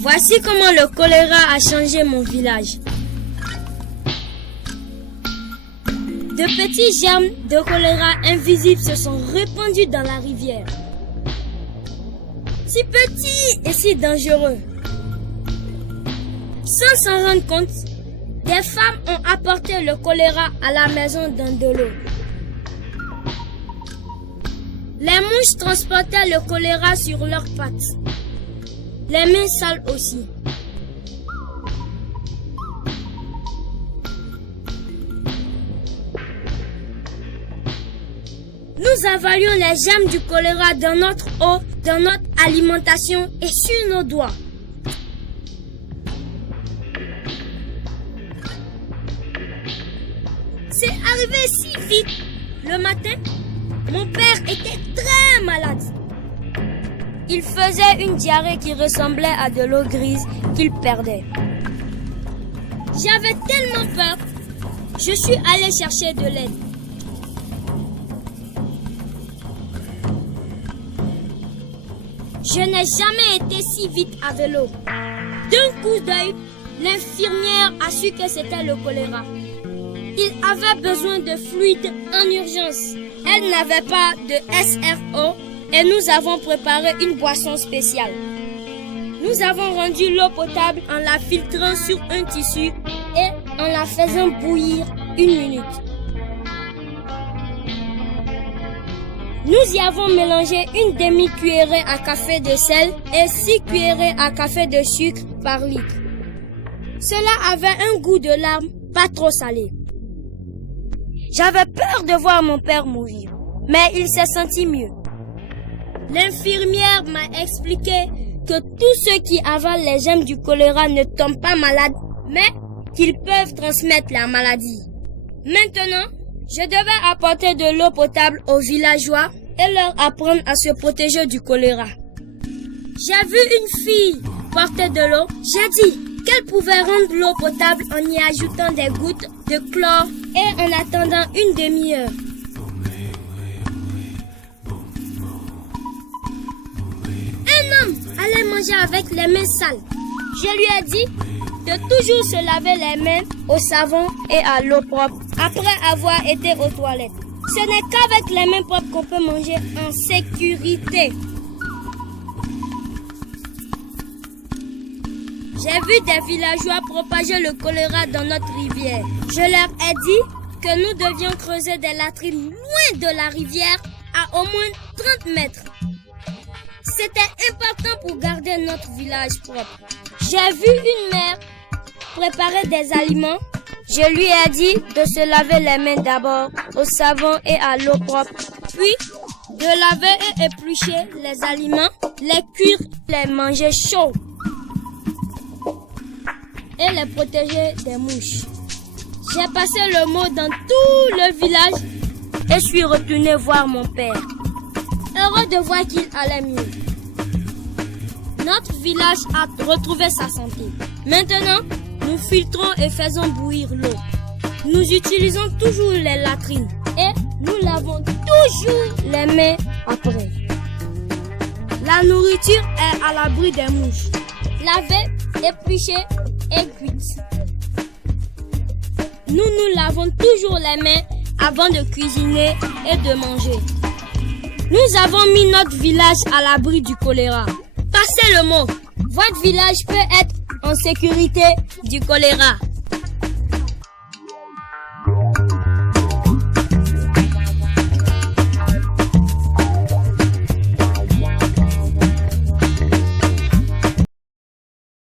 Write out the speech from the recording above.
Voici comment le choléra a changé mon village. De petits germes de choléra invisibles se sont répandus dans la rivière. Si petits et si dangereux. Sans s'en rendre compte, des femmes ont apporté le choléra à la maison dans de l'eau. Les mouches transportaient le choléra sur leurs pattes. Les mains sales aussi. Nous avalions les germes du choléra dans notre eau, dans notre alimentation et sur nos doigts. C'est arrivé si vite. Le matin, mon père était très malade. Il faisait une diarrhée qui ressemblait à de l'eau grise qu'il perdait. J'avais tellement peur, je suis allée chercher de l'aide. Je n'ai jamais été si vite à vélo. D'un coup d'œil, l'infirmière a su que c'était le choléra. Il avait besoin de fluide en urgence. Elle n'avait pas de SRO et nous avons préparé une boisson spéciale. Nous avons rendu l'eau potable en la filtrant sur un tissu et en la faisant bouillir 1 minute. Nous y avons mélangé une demi-cuillerée à café de sel et 6 cuillerées à café de sucre par litre. Cela avait un goût de larmes pas trop salé. J'avais peur de voir mon père mourir, mais il s'est senti mieux. L'infirmière m'a expliqué que tous ceux qui avalent les germes du choléra ne tombent pas malades, mais qu'ils peuvent transmettre la maladie. Maintenant, je devais apporter de l'eau potable aux villageois et leur apprendre à se protéger du choléra. J'ai vu une fille porter de l'eau. J'ai dit qu'elle pouvait rendre l'eau potable en y ajoutant des gouttes de chlore et en attendant 1 demi-heure. Un homme allait manger avec les mains sales. Je lui ai dit de toujours se laver les mains au savon et à l'eau propre après avoir été aux toilettes. Ce n'est qu'avec les mains propres qu'on peut manger en sécurité. J'ai vu des villageois propager le choléra dans notre rivière. Je leur ai dit que nous devions creuser des latrines loin de la rivière à au moins 30 mètres. C'était important pour garder notre village propre. J'ai vu une mère préparer des aliments. Je lui ai dit de se laver les mains d'abord au savon et à l'eau propre, puis de laver et éplucher les aliments, les cuire, les manger chauds et les protéger des mouches. J'ai passé le mot dans tout le village et suis retourné voir mon père, heureux de voir qu'il allait mieux. Notre village a retrouvé sa santé. Maintenant, nous filtrons et faisons bouillir l'eau. Nous utilisons toujours les latrines et nous lavons toujours les mains après. La nourriture est à l'abri des mouches. Lavée, épluchée et cuite. Nous nous lavons toujours les mains avant de cuisiner et de manger. Nous avons mis notre village à l'abri du choléra. Passez le mot. Votre village peut être en sécurité du choléra.